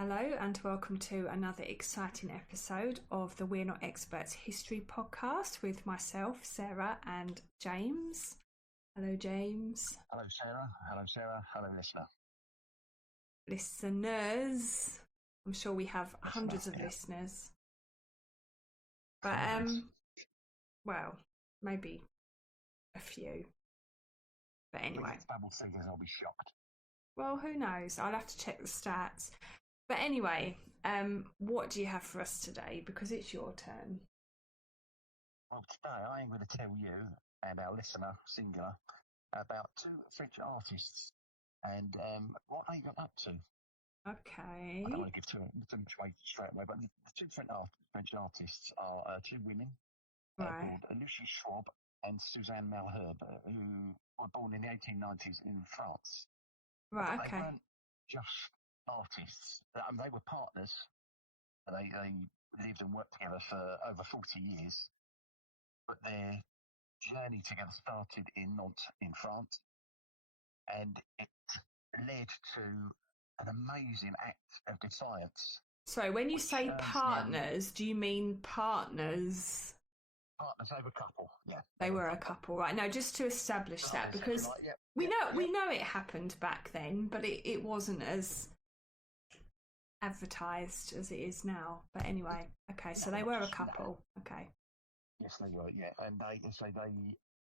Hello and welcome to another exciting episode of the We're Not Experts History podcast with myself, Sarah, and James. Hello, James. Hello, Sarah. Hello, Sarah. Hello, listener. Listeners. I'm sure we have hundreds of listeners. But, well, maybe a few. But anyway. If it's double figures, I'll be shocked. Well, who knows? I'll have to check the stats. But anyway, what do you have for us today? Because it's your turn. Well, today I'm going to tell you and our listener, singular, about two French artists and what they got up to. Okay. I don't want to give too much away straight away, but the two French artists are two women called Lucie Schwab and Suzanne Malherbe, who were born in the 1890s in France. Right, but okay. They weren't just artists. They were partners. They lived and worked together for over 40 years. But their journey together started in Nantes in France, and it led to an amazing act of defiance. So when you say partners, do you mean partners? Partners, they were a couple, yeah. They were a couple, right? Now, just to establish that, because we know it happened back then, but it wasn't as advertised as it is now. But anyway, okay, so they were a couple, okay. Yes, they were, yeah. And they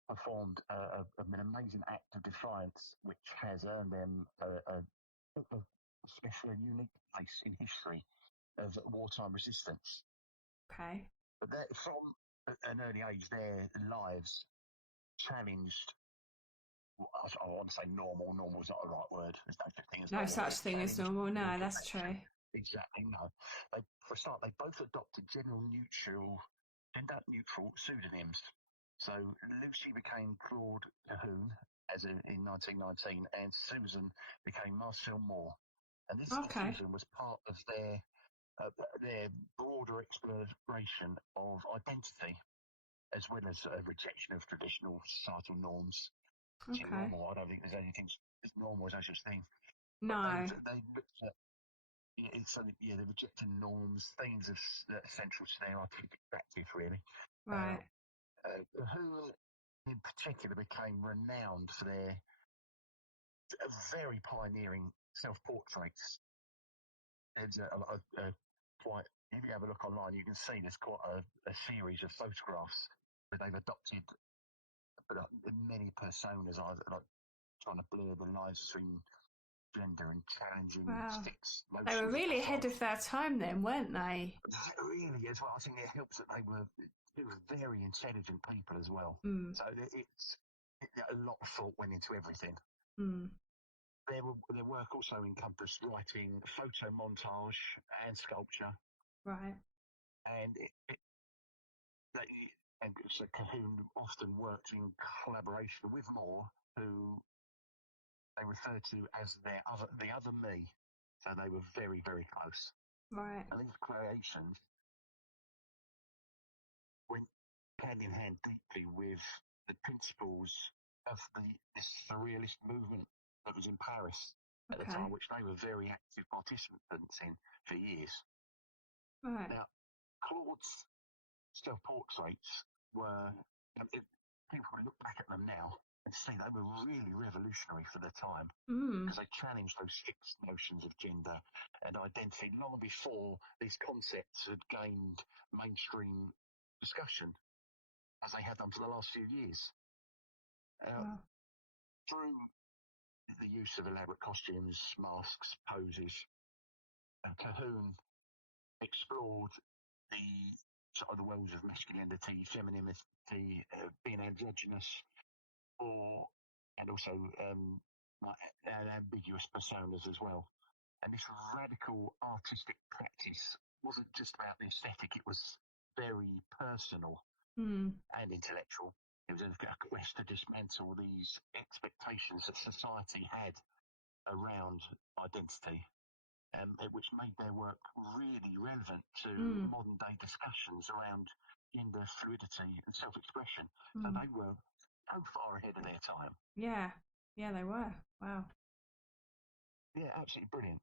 performed an amazing act of defiance, which has earned them a special and unique place in history of wartime resistance. Okay. But from an early age, their lives challenged. I want to say normal. Normal is not the right word. There's no such thing as normal. No such thing as normal. No, that's true. Exactly. No. For a start, they both adopted gender neutral pseudonyms. So Lucy became Claude Cahun in 1919, and Susan became Marcel Moore. And this decision was part of their broader exploration of identity, as well as a rejection of traditional societal norms. Okay. Normal, I don't think there's anything as normal as no such thing. No. They looked at they're rejecting norms, themes of central to their artistic practice, really. Right. Who in particular became renowned for their very pioneering self-portraits. There's if you have a look online, you can see there's quite a series of photographs that they've adopted, but many personas are like trying to blur the lines between gender and challenging sticks. They were really ahead of their time then, weren't they? Really is. Well, I think it helps that they were very intelligent people as well. So a lot of thought went into everything. Their work also encompassed writing, photo montage, and sculpture. Right. And so Cahun often worked in collaboration with Moore, who they referred to as the other me. So they were very, very close. Right. And these creations went hand in hand deeply with the principles of the surrealist movement that was in Paris at the time, which they were very active participants in for years. Right. Now, Claude's self-portraits were, if people look back at them now and see they were really revolutionary for their time, because they challenged those fixed notions of gender and identity long before these concepts had gained mainstream discussion, as they had done for the last few years. Through the use of elaborate costumes, masks, poses, Cahun explored the worlds of masculinity, femininity, being androgynous, and also ambiguous personas as well. And this radical artistic practice wasn't just about the aesthetic; it was very personal and intellectual. It was a quest to dismantle these expectations that society had around identity, which made their work really relevant to modern day discussions around gender fluidity and self-expression. So they were so far ahead of their time. Yeah, they were. Wow. Yeah, absolutely brilliant.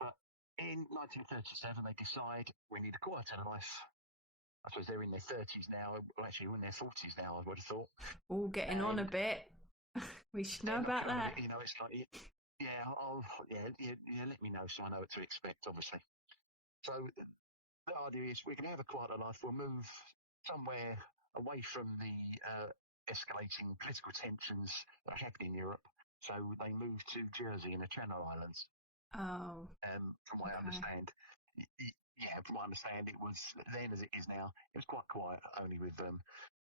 But in 1937, they decide we need a quieter life. I suppose they're in their 30s now. Well, actually, in their 40s now, I would have thought. All getting on a bit. We should know about that. It, it's like, let me know so I know what to expect, obviously. So the idea is we're going to have a quieter life. We'll move somewhere away from the escalating political tensions that are happening in Europe. So they moved to Jersey in the Channel Islands. Oh. From what I understand. From what I understand, it was then as it is now. It was quite quiet, only with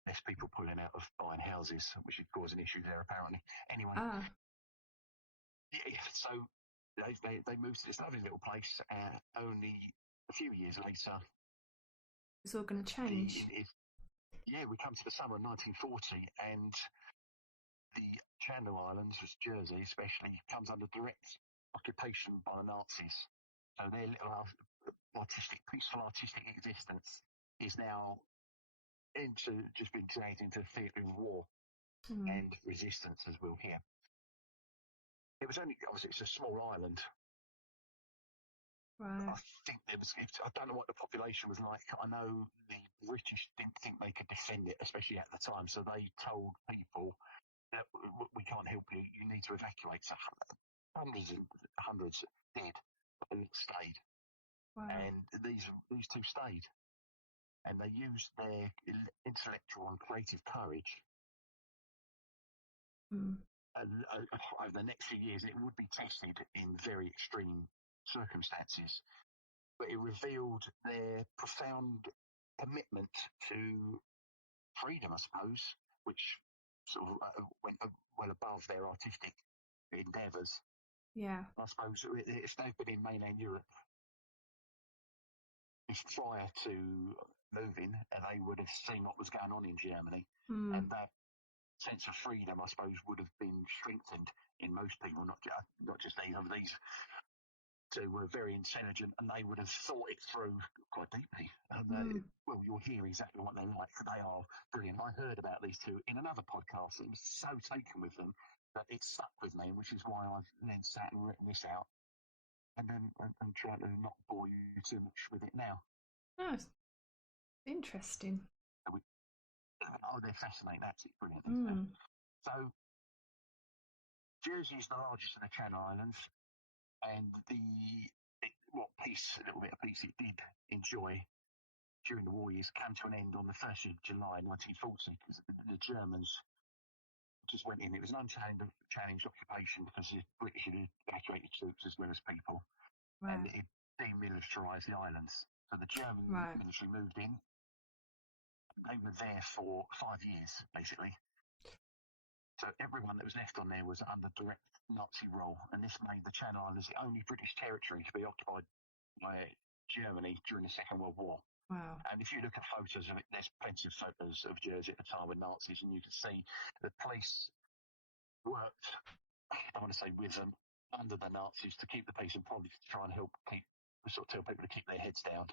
less people pulling out of buying houses, which is causing issues there apparently. Anyway, so they moved to this lovely little place. Only a few years later, it's all going to change. We come to the summer of 1940, and the Channel Islands, Jersey especially, comes under direct occupation by the Nazis. So their little peaceful artistic existence is now just been dragged into the theatre of war and resistance, as we'll hear. It was obviously it's a small island. Right. I think I don't know what the population was like. I know the British didn't think they could defend it, especially at the time. So they told people that we can't help you. You need to evacuate. So hundreds did, but stayed. Wow. And these two stayed, and they used their intellectual and creative courage. Over the next few years, it would be tested in very extreme circumstances, but it revealed their profound commitment to freedom, I suppose, which sort of went well above their artistic endeavours. Yeah. I suppose if they've been in mainland Europe prior to moving, they would have seen what was going on in Germany, and that sense of freedom, I suppose, would have been strengthened in most people, not just these. These two were very intelligent, and they would have thought it through quite deeply. Well, you'll hear exactly what they're like. They are brilliant. I heard about these two in another podcast. It was so taken with them that it stuck with me, which is why I've then sat and written this out, and then and trying to not bore you too much with it now. Oh, it's interesting. They're fascinating, absolutely brilliant. So, Jersey is the largest of the Channel Islands, and a little bit of peace it did enjoy during the war years came to an end on the 1st of July 1940, because the Germans just went in. It was an unchallenged occupation because the British had evacuated troops as well as people, and it demilitarised the islands. So the German military moved in. They were there for 5 years, basically. So everyone that was left on there was under direct Nazi rule, and this made the Channel Islands the only British territory to be occupied by Germany during the Second World War. Wow. And if you look at photos of it, there's plenty of photos of Jersey at the time with Nazis, and you can see the police worked, I don't want to say with them, under the Nazis to keep the peace and probably to try and tell people to keep their heads down.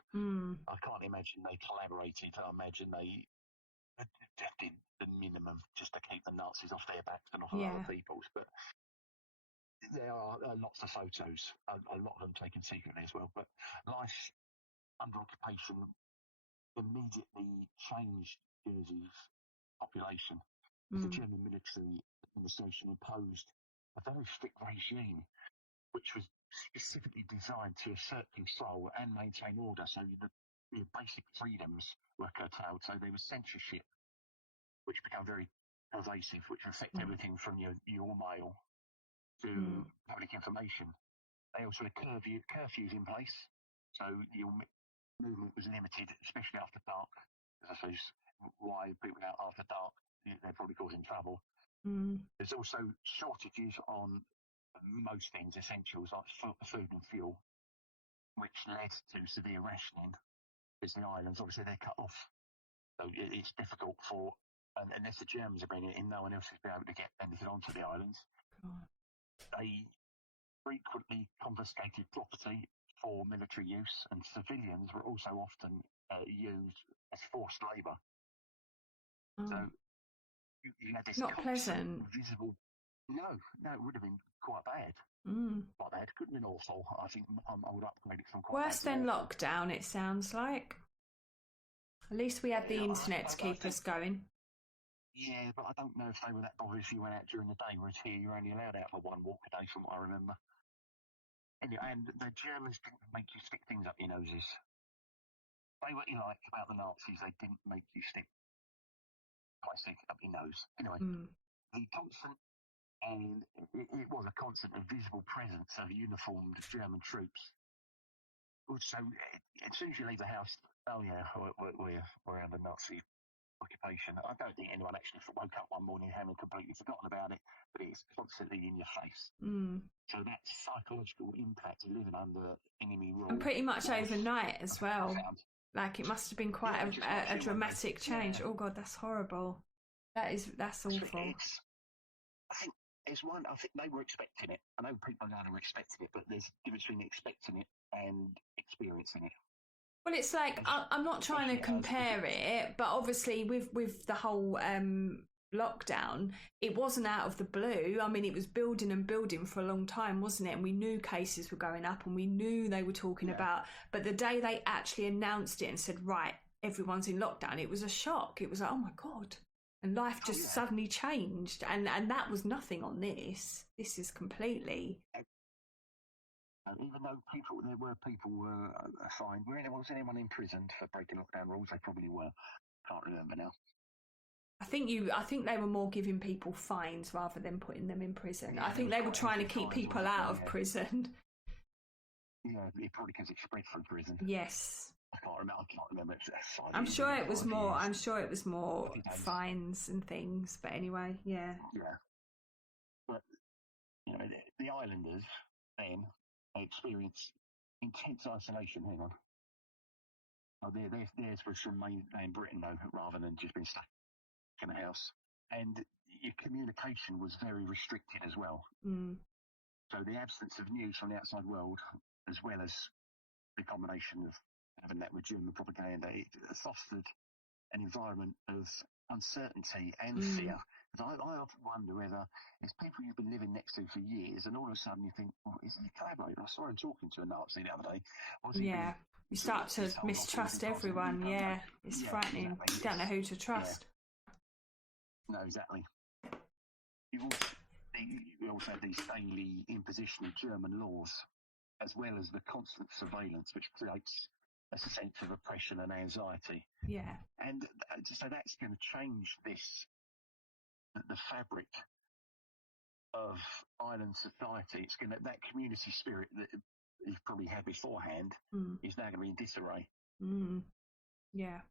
I can't imagine they collaborated. I imagine they did the minimum just to keep the Nazis off their backs and off of other people's. But there are lots of photos, a lot of them taken secretly as well. But life under occupation immediately changed Jersey's population. The German military administration imposed a very strict regime, which was specifically designed to assert control and maintain order. So the basic freedoms were curtailed. So there was censorship, which became very pervasive, which affected everything from your mail to public information. They also had curfews in place, so your movement was limited, especially after dark. I suppose why people out after dark, they're probably causing trouble. There's also shortages on most things, essentials like food and fuel, which led to severe rationing, because the islands, obviously, they're cut off. So it's difficult unless the Germans are bringing it in, no one else is able to get anything onto the islands. They frequently confiscated property for military use, and civilians were also often used as forced labour. So you had this not pleasant. Visible. No, it would have been quite bad. Quite bad. Couldn't have been awful. I think I would upgrade it from quite Worse bad to than awful. lockdown, it sounds like. At least we had the internet to keep us going. Yeah, but I don't know if they were that bothered if you went out during the day, whereas here you're only allowed out for one walk a day, from what I remember. Anyway, and the Germans didn't make you stick things up your noses. Say what you like about the Nazis, they didn't make you stick plastic up your nose. Anyway, the constant, and it was a constant and visible presence of uniformed German troops. So as soon as you leave the house, oh yeah, we're under Nazi occupation. I don't think anyone actually woke up one morning having completely forgotten about it, but it's constantly in your face. So that psychological impact of living under enemy rule, and pretty much overnight as well. Like, it must have been quite a dramatic change. Oh God, that's horrible. That's awful. I think there's one. I think they were expecting it. I know people now are expecting it, but there's a difference between expecting it and experiencing it. Well, it's like, I'm not trying to compare it, but obviously with the whole lockdown, it wasn't out of the blue. I mean, it was building and building for a long time, wasn't it? And we knew cases were going up and we knew they were talking about, but the day they actually announced it and said, right, everyone's in lockdown, it was a shock. It was like, oh my God. And life just suddenly changed. And that was nothing on this. This is completely... Even though there were people fined. Was anyone imprisoned for breaking lockdown rules? They probably were. Can't remember now. I think they were more giving people fines rather than putting them in prison. Yeah, I think they were trying to keep people out of prison. Yeah, probably because it spread from prison. Yes. I can't remember. I'm sure it was more fines and things. But anyway, yeah. Yeah. But the islanders then experienced intense isolation. Hang on. Oh, theirs was from mainland Britain, though, rather than just being stuck in a house. And your communication was very restricted as well. So the absence of news from the outside world, as well as the combination of having that with German propaganda, it fostered an environment of uncertainty and fear. Because I often wonder whether it's people you've been living next to for years, and all of a sudden you think, well, is he collaborating? I saw him talking to a Nazi the other day. You start to mistrust everyone. Yeah, it's frightening. Exactly. You don't know who to trust. Yeah. No, exactly. You also have these daily imposition of German laws, as well as the constant surveillance, which creates a sense of oppression and anxiety. Yeah. And so that's going to change the fabric of island society. It's going to, that community spirit that you've probably had beforehand is now going to be in disarray. Yeah.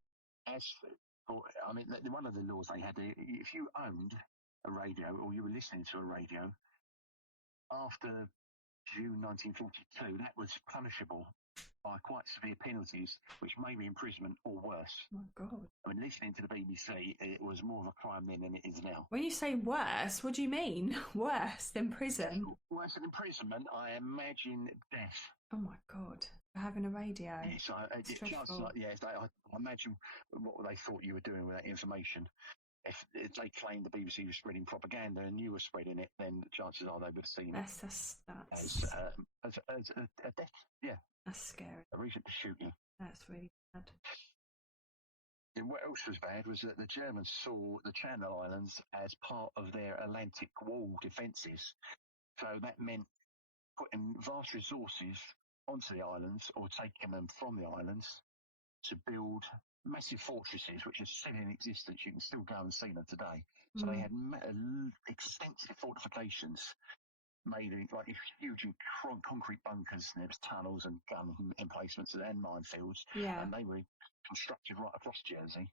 One of the laws they had, if you owned a radio or you were listening to a radio after June 1942, that was punishable by quite severe penalties, which may be imprisonment or worse. Oh, my God. I mean, listening to the BBC, it was more of a crime then than it is now. When you say worse, what do you mean? Worse than prison? Worse than imprisonment, I imagine death. Oh, my God. For having a radio. Yes, I imagine what they thought you were doing with that information. If they claimed the BBC was spreading propaganda and you were spreading it, then chances are they would have seen it as a death. Yeah. That's scary. A reason to shoot you. That's really bad. And what else was bad was that the Germans saw the Channel Islands as part of their Atlantic Wall defences. So that meant putting vast resources onto the islands or taking them from the islands to build massive fortresses, which are still in existence. You can still go and see them today. So they had extensive fortifications made like huge concrete bunkers, and there was tunnels and gun emplacements and minefields. Yeah. And they were constructed right across Jersey.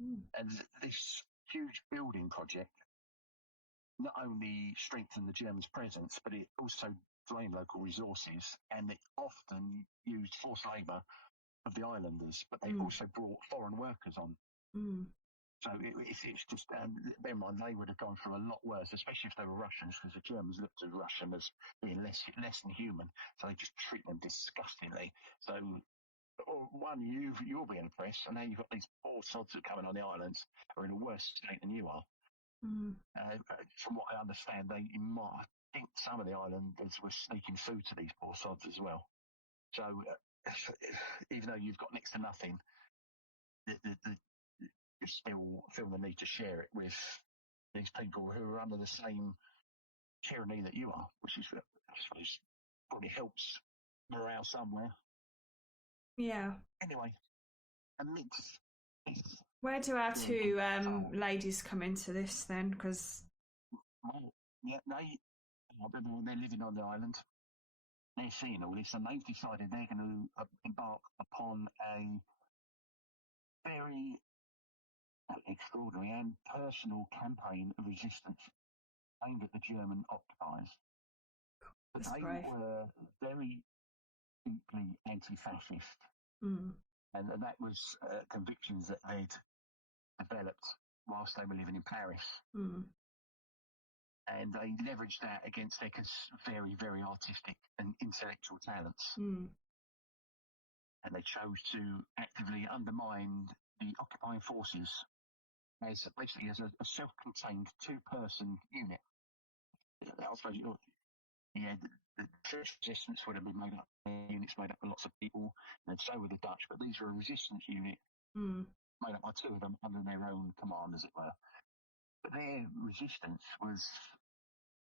And this huge building project not only strengthened the Germans' presence, but it also drained local resources, and it often used forced labour of the islanders, but they also brought foreign workers on. So it's just, bear in mind, they would have gone from a lot worse, especially if they were Russians, because the Germans looked at Russian as being less than human, so they just treat them disgustingly. So, one, you're being oppressed, and now you've got these poor sods that are coming on the islands who are in a worse state than you are. From what I understand, I think some of the islanders were sneaking food to these poor sods as well. So even though you've got next to nothing, you still feel the need to share it with these people who are under the same tyranny that you are, which is, I suppose, probably helps morale somewhere. Yeah. Anyway, a mix. Where do our two ladies come into this then? Because they're living on the island. They're seeing all this, and they've decided they're going to embark upon a very extraordinary and personal campaign of resistance aimed at the German occupiers. But they were very deeply anti-fascist, and that was convictions that they'd developed whilst they were living in Paris. And they leveraged that against their very, very artistic and intellectual talents. And they chose to actively undermine the occupying forces as basically as a self-contained two-person unit. I suppose the first resistance would have been made up units made up of lots of people, and so were the Dutch. But these were a resistance unit made up by two of them under their own command, as it were. But their resistance was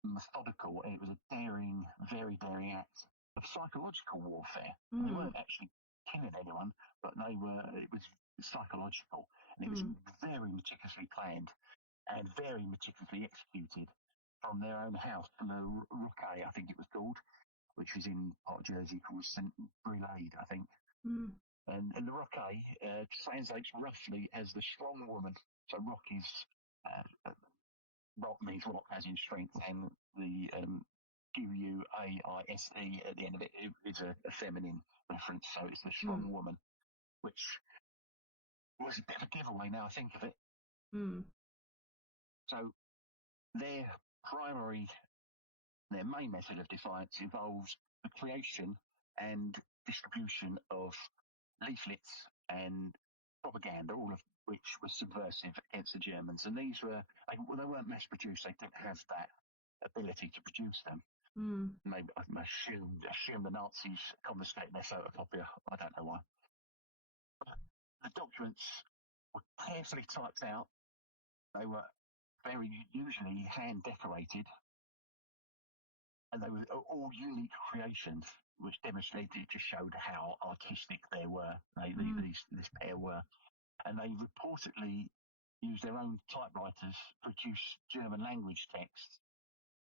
methodical, and it was a daring, very daring act of psychological warfare. They weren't actually killing anyone, but it was psychological, and it was very meticulously planned and very meticulously executed from their own house, from the Roquet, I think it was called, which was in part of Jersey, called St. Brulade, I think. And the Roquet translates roughly as the strong woman. So rock is rock means rock as in strength, and the Quaise at the end of it is a feminine reference, so it's the strong woman, which was a bit of a giveaway now I think of it. So their main method of defiance involves the creation and distribution of leaflets and propaganda, all of which was subversive against the Germans. And these they weren't mass produced, they didn't have that ability to produce them. Maybe I assume the Nazis confiscated their photocopier. I don't know why. But the documents were carefully typed out. They were usually hand decorated, and they were all unique creations, which just showed how artistic they were. This pair were, and they reportedly used their own typewriters to produce German language texts,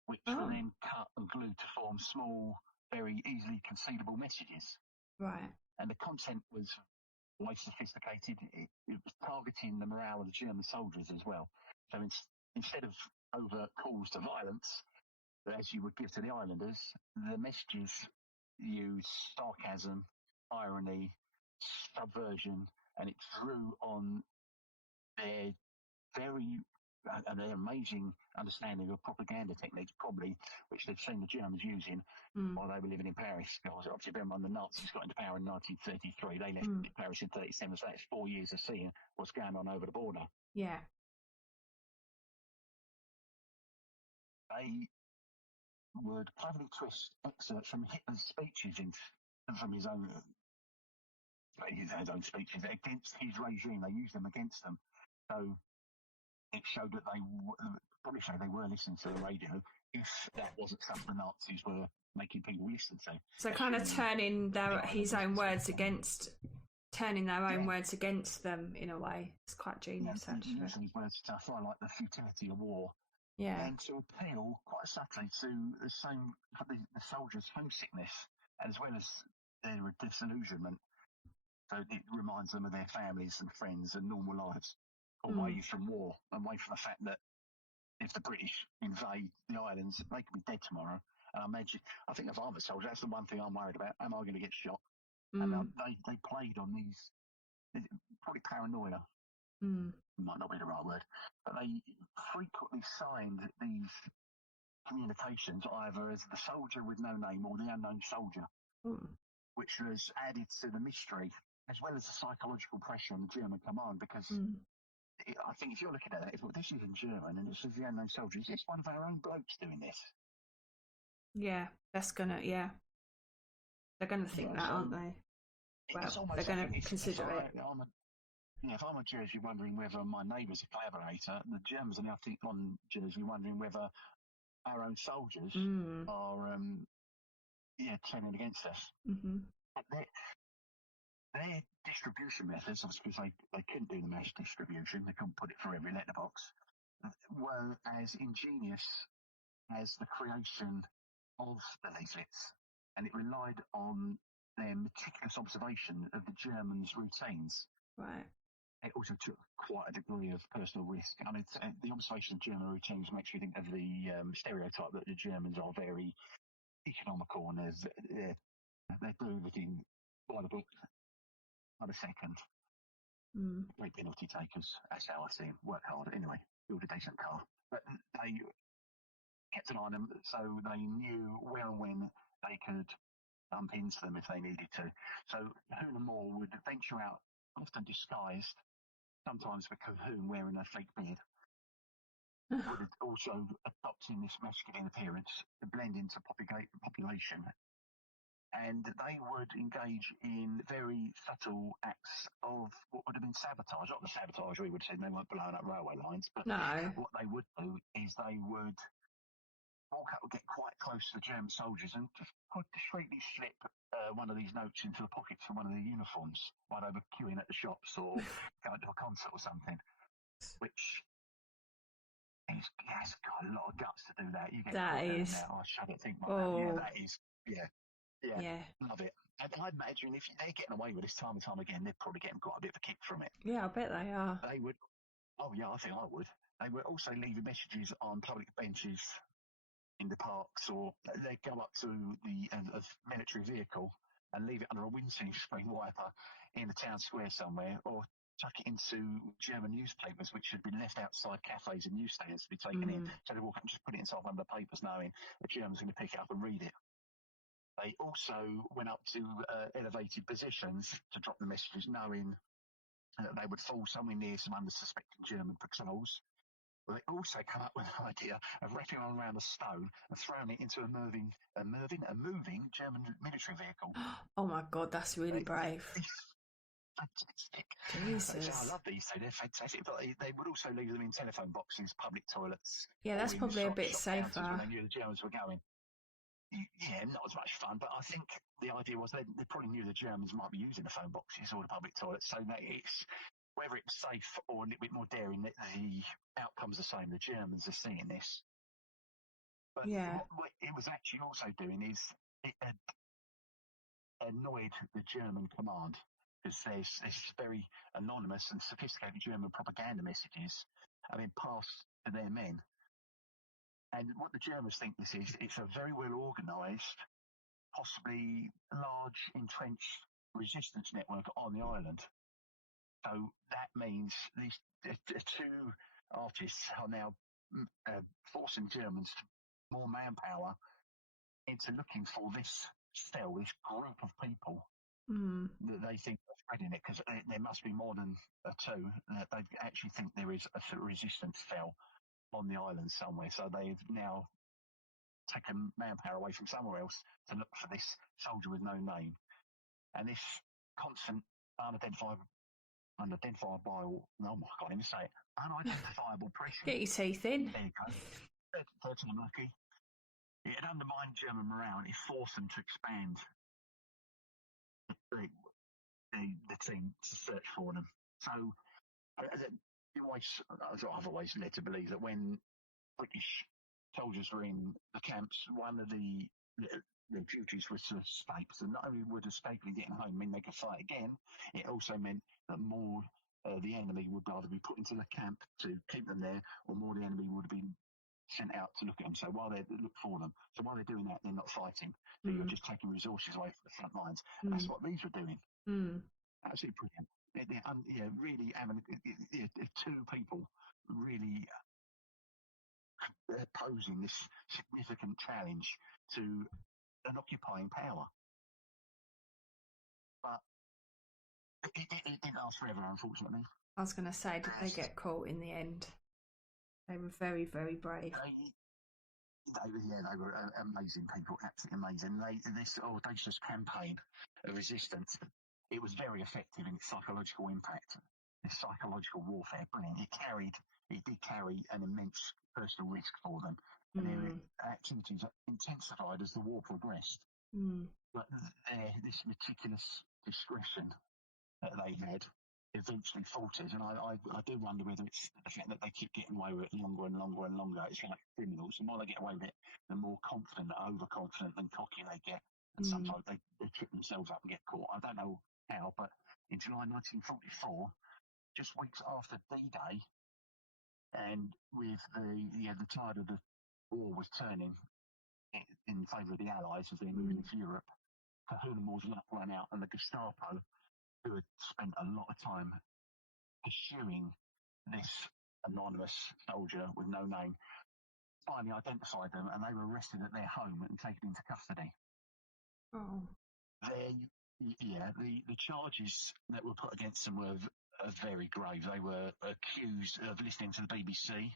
which were then cut and glued to form small, very easily conceivable messages. Right. And the content was way sophisticated. It was targeting the morale of the German soldiers as well. So instead of overt calls to violence, as you would give to the islanders, the messages used sarcasm, irony, subversion, and it drew on their their amazing understanding of propaganda techniques, probably, which they'd seen the Germans using while they were living in Paris. Because obviously, bear in mind, the Nazis got into power in 1933. They left Paris in 1937, so that's 4 years of seeing what's going on over the border. Yeah. They would cleverly twist excerpts from Hitler's speeches from his own speeches against his regime. They used them against them. So it showed that they were listening to the radio, if that wasn't stuff the Nazis were making people listen to. So kind of turning his own words against them in a way. It's quite genius, actually. Using his words to highlight the futility of war. Yeah. And to appeal quite subtly to the soldiers' homesickness, as well as their disillusionment. So it reminds them of their families and friends and normal lives, away from war, away from the fact that if the British invade the islands, they could be dead tomorrow. And I think if I'm a soldier, that's the one thing I'm worried about. Am I going to get shot? And they played on these, probably paranoia. Might not be the right word, but they frequently signed these communications either as the soldier with no name or the unknown soldier, which was added to the mystery, as well as the psychological pressure on the German command, because I think if you're looking at that, if this is in German and it's a unknown soldier, is this one of our own blokes doing this? Yeah, they're gonna think that, aren't they? Well, it's almost, they're I gonna think consider it. If I'm on Jersey wondering whether my neighbour's a collaborator, the Germans are now on Jersey wondering whether our own soldiers are, turning against us. Mm-hmm. Their distribution methods, obviously, because they couldn't do the mass distribution, they couldn't put it through every letterbox, were as ingenious as the creation of the leaflets, and it relied on their meticulous observation of the Germans' routines. Right. It also took quite a degree of personal risk. I mean, the observation of German routines makes me think of the stereotype that the Germans are very economical and they do everything by the book, by the second. Great penalty takers. That's how I see them. Work hard anyway. Build a decent car. But they kept an eye on them, so they knew where and when they could bump into them if they needed to. So Cahun and Moore would venture out, often disguised, sometimes with Cahun wearing a fake beard, would also adopting this masculine appearance to blend into population. And they would engage in very subtle acts of what would have been sabotage. Not the sabotage we would say, they weren't blowing up railway lines, but no. What they would do is they would walk up, get quite close to the German soldiers and just discreetly slip one of these notes into the pockets of one of their uniforms while they were queuing at the shops or going to a concert or something, which has got a lot of guts to do that. You get that caught is... doing that. I shudder think like that. Yeah, that is. Yeah. Love it. And I'd imagine if they're getting away with this time and time again, they're probably getting quite a bit of a kick from it. Yeah, I bet they are. They would. Oh yeah, I think I would. They were also leaving messages on public benches in the parks, or they'd go up to the military vehicle and leave it under a windscreen wiper in the town square somewhere, or chuck it into German newspapers, which had been left outside cafes and newsstands to be taken in. So they walk up and just put it inside one of the papers, knowing the Germans are going to pick it up and read it. They also went up to elevated positions to drop the messages, knowing that they would fall somewhere near some unsuspecting German patrols. They also come up with the idea of wrapping one around a stone and throwing it into a moving German military vehicle. Oh my God, that's really brave. Fantastic. Jesus. So I love these two. They're fantastic. But they would also leave them in telephone boxes, public toilets. Yeah, that's probably a bit safer. When they knew the Germans were going. Yeah, not as much fun, but I think the idea was they probably knew the Germans might be using the phone boxes or the public toilets, so that it's whether it's safe or a little bit more daring, the outcome's the same. The Germans are seeing this. But what it was actually also doing is it had annoyed the German command, because there's very anonymous and sophisticated German propaganda messages being passed to their men. And what the Germans think this is, it's a very well organised, possibly large entrenched resistance network on the island. So that means these two artists are now forcing Germans more manpower into looking for this cell, this group of people that they think are spreading it, because there must be more than two. They actually think there is a resistance cell on the island somewhere. So they've now taken manpower away from somewhere else to look for this soldier with no name. And this constant unidentifiable, I can't even say it, unidentifiable pressure. Get your teeth in. There you go. 13 lucky. It had undermined German morale and it forced them to expand the team to search for them. So I've always led to believe that when British soldiers were in the camps, one of the duties was to escape. So not only would escaping and getting home mean they could fight again, it also meant that more the enemy would either be put into the camp to keep them there, or more the enemy would have been sent out to look at them. So while they look for them, so while they're doing that, they're not fighting. So you're just taking resources away from the front lines. And that's what these were doing. Absolutely brilliant. Really having two people really posing this significant challenge to an occupying power. But it didn't last forever, unfortunately. I was going to say, did they get caught in the end? They were very, very brave. They were amazing people, absolutely amazing. This audacious campaign of resistance, it was very effective in its psychological impact. This psychological warfare, brilliant. It did carry an immense personal risk for them, and their activities intensified as the war progressed. But this meticulous discretion that they had eventually falters, and I do wonder whether it's the fact that they keep getting away with it longer and longer and longer. It's like criminals. The more they get away with it, the more confident, overconfident and cocky they get. And sometimes they trip themselves up and get caught. I don't know how, but in July 1944, just weeks after D-Day, and with the tide of the war was turning in favour of the Allies as they're moving into Europe, Cahun and Marcel ran out, and the Gestapo, who had spent a lot of time pursuing this anonymous soldier with no name, finally identified them, and they were arrested at their home and taken into custody. Oh. The charges that were put against them were very grave. They were accused of listening to the BBC,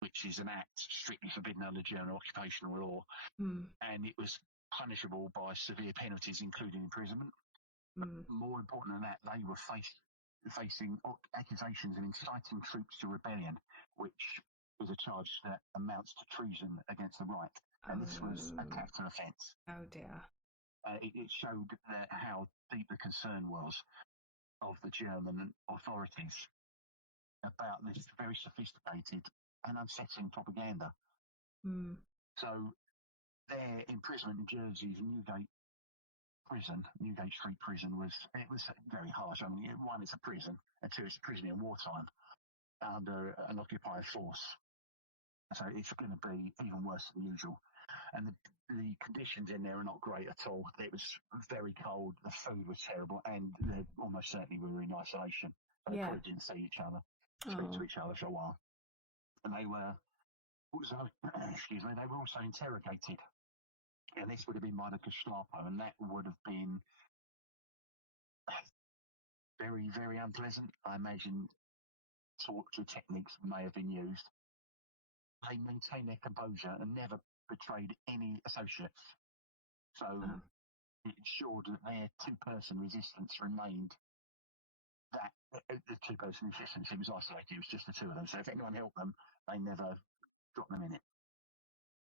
which is an act strictly forbidden under German occupational law, and it was punishable by severe penalties, including imprisonment. More important than that, they were facing accusations of inciting troops to rebellion, which was a charge that amounts to treason against the Reich, and this was a capital offence. Oh dear. It showed how deep the concern was of the German authorities about this very sophisticated and unsettling propaganda. So their imprisonment in Jersey's Newgate Street Prison was very harsh. I mean, one, it's a prison, and two, it's a prison in wartime under an occupier force. So it's going to be even worse than usual. And the conditions in there are not great at all. It was very cold, the food was terrible, and they almost certainly were in isolation. They probably didn't see each other, speak to each other for a while. And they were also, they were also interrogated. And this would have been by the Gestapo, and that would have been very, very unpleasant. I imagine torture techniques may have been used. They maintained their composure and never betrayed any associates. So it ensured that their two-person resistance remained the two-person resistance. It was isolated. It was just the two of them. So if anyone helped them, they never dropped them in it.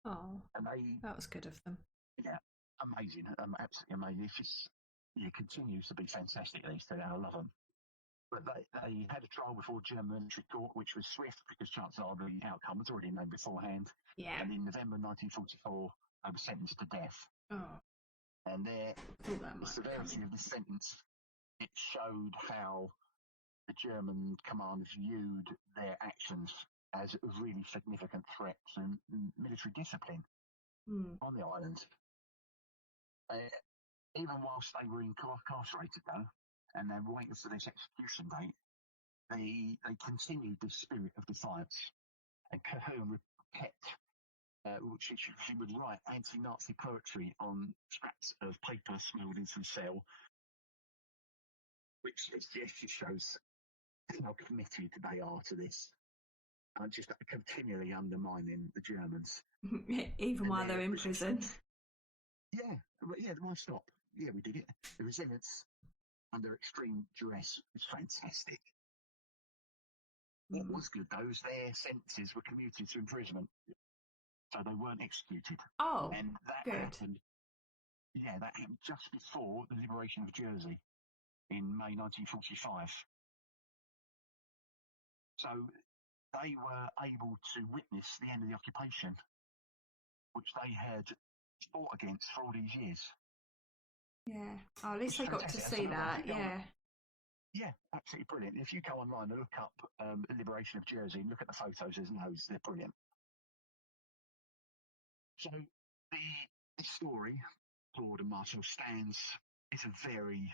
Oh, and that was good of them. Yeah, amazing. Absolutely amazing. It continues to be fantastic, these two. I love them. But they had a trial before German military court, which was swift because chances are the outcome was already known beforehand. Yeah. And in November 1944, they were sentenced to death. Oh. And the severity of the sentence, it showed how the German command viewed their actions as a really significant threat to military discipline on the island. Even whilst they were incarcerated, though, and they were waiting for this execution date, they continued this spirit of defiance. And Cahun kept, she would write anti-Nazi poetry on scraps of paper smuggled into the cell, which just shows how committed they are to this, and just continually undermining the Germans. Even while they're in prison. Why stop? Yeah, we did it. The resilience under extreme duress is fantastic. What was good, though, is their sentences were commuted to imprisonment, so they weren't executed. Oh, and that good. happened. Yeah, that happened just before the liberation of Jersey in May 1945. So they were able to witness the end of the occupation, which they had fought against for all these years. Yeah. Oh, at least they got to see that. Yeah. Yeah, absolutely brilliant. If you go online and look up the liberation of Jersey and look at the photos, there's loads. They're brilliant. So this story, Claude and Marcel, is a very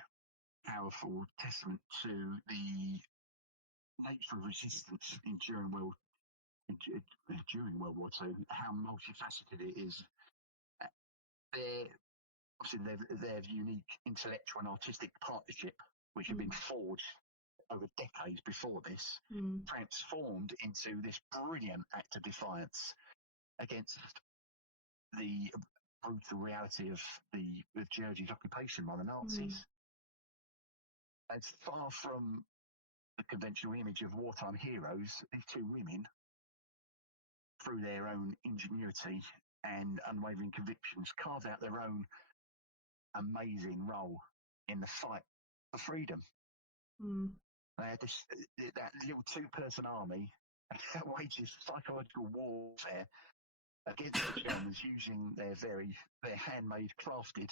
powerful testament to the nature of resistance during World War II, how multifaceted it is. Their unique intellectual and artistic partnership, which had been forged over decades before this, transformed into this brilliant act of defiance against the brutal reality of Georgie's occupation by the Nazis. It's far from the conventional image of wartime heroes. These two women, through their own ingenuity and unwavering convictions, carved out their own amazing role in the fight for freedom. They had that little two-person army that wages psychological warfare against the Germans using their handmade, crafted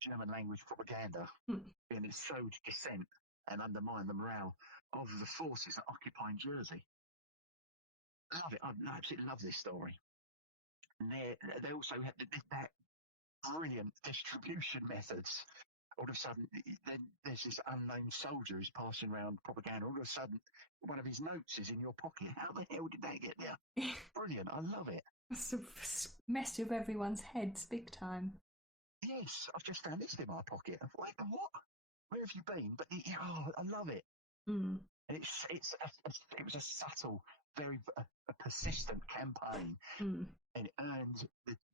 German language propaganda, and it sowed dissent and undermined the morale of the forces that occupying Jersey. Love it. I absolutely love this story. And they also had that brilliant distribution methods. All of a sudden, there's this unnamed soldier who's passing around propaganda. All of a sudden, one of his notes is in your pocket. How the hell did that get there? Brilliant. I love it. It's messed with everyone's heads big time. Yes, I've just found this in my pocket. Wait, what? Where have you been? But I love it. And it was a subtle, very persistent campaign, and it earned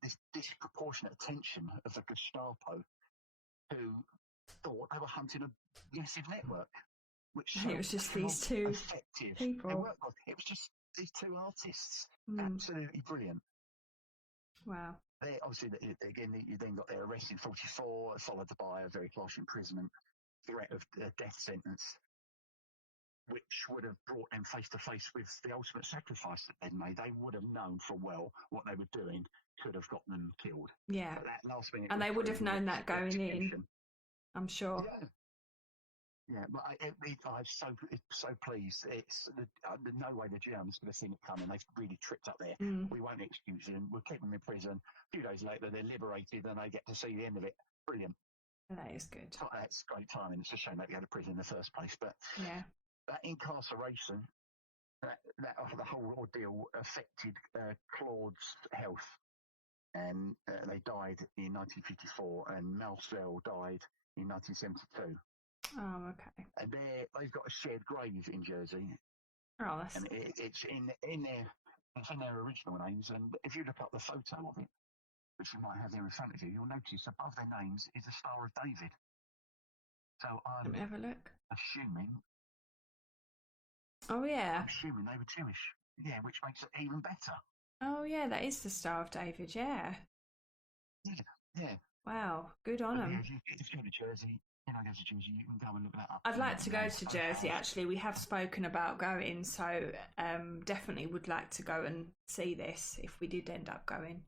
this disproportionate attention of the Gestapo, who thought they were hunting a massive network. Which it was just these two effective people. It was just these two artists. Absolutely brilliant. Wow. They obviously, again, you then got their arrest in 1944, followed by a very harsh imprisonment, threat of a death sentence, which would have brought them face to face with the ultimate sacrifice that they'd made. They would have known full well what they were doing could have got them killed. Yeah. But that last minute, and they would have known that going in, I'm sure. Yeah, but I'm so pleased. It's no way the Germans could have seen it coming. They've really tripped up there. We won't excuse them. We'll keep them in prison. A few days later, they're liberated and they get to see the end of it. Brilliant. That is good. That's great timing. It's a shame that they had a prison in the first place. But that incarceration, the whole ordeal affected Claude's health. And they died in 1954, and Marcel died in 1972. Oh, okay. And they've got a shared grave in Jersey. Oh, that's... And it's in their original names. And if you look up the photo of it, which you might have there in front of you, you'll notice above their names is a Star of David. So Let me have a look. Assuming. Oh, yeah. I'm assuming they were Jewish. Yeah, which makes it even better. Oh, yeah, that is the Star of David, yeah. Yeah. Wow, good on them. If you go to Jersey, you can go and look that up. I'd like to go to Jersey, actually. We have spoken about going, so definitely would like to go and see this if we did end up going.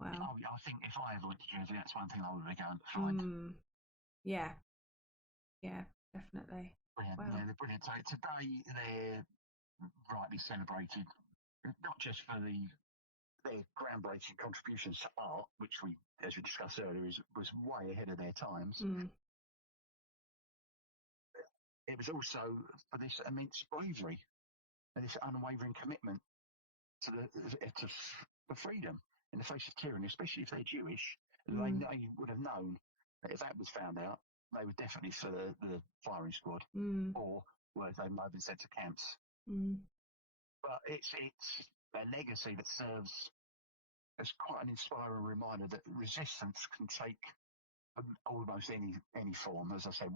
Wow. I think if I ever went to Jersey, that's one thing I would be going to find. Yeah. Yeah, definitely. Brilliant. Wow. Yeah, they're brilliant. So today they're rightly celebrated, not just for their groundbreaking contributions to art, which as we discussed earlier, was way ahead of their times. It was also for this immense bravery and this unwavering commitment to freedom in the face of tyranny, especially if they're Jewish. They would have known that if that was found out, they were definitely for the firing squad, or they might have been sent to camps. But it's a legacy that serves as quite an inspiring reminder that resistance can take almost any form. As I say,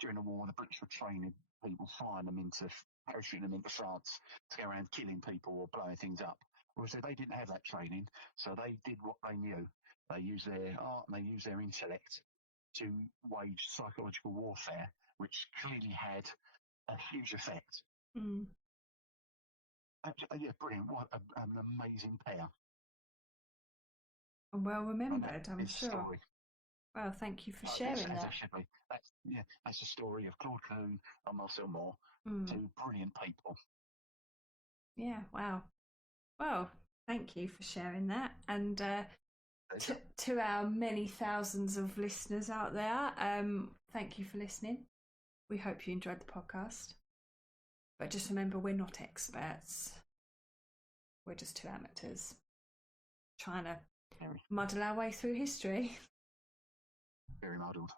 during the war, the British were training people, parachuting them into France to go around killing people or blowing things up. Whereas they didn't have that training, so they did what they knew. They used their art and they used their intellect to wage psychological warfare, which clearly had a huge effect. Yeah, brilliant. What an amazing pair. Well remembered, I'm sure. Story. Well, thank you for sharing that. As should be. That's the story of Claude Cahun and Marcel Moore, two brilliant people. Yeah, wow. Well, thank you for sharing that. And to our many thousands of listeners out there, thank you for listening. We hope you enjoyed the podcast. But just remember, we're not experts. We're just two amateurs trying to muddle our way through history. Very muddled.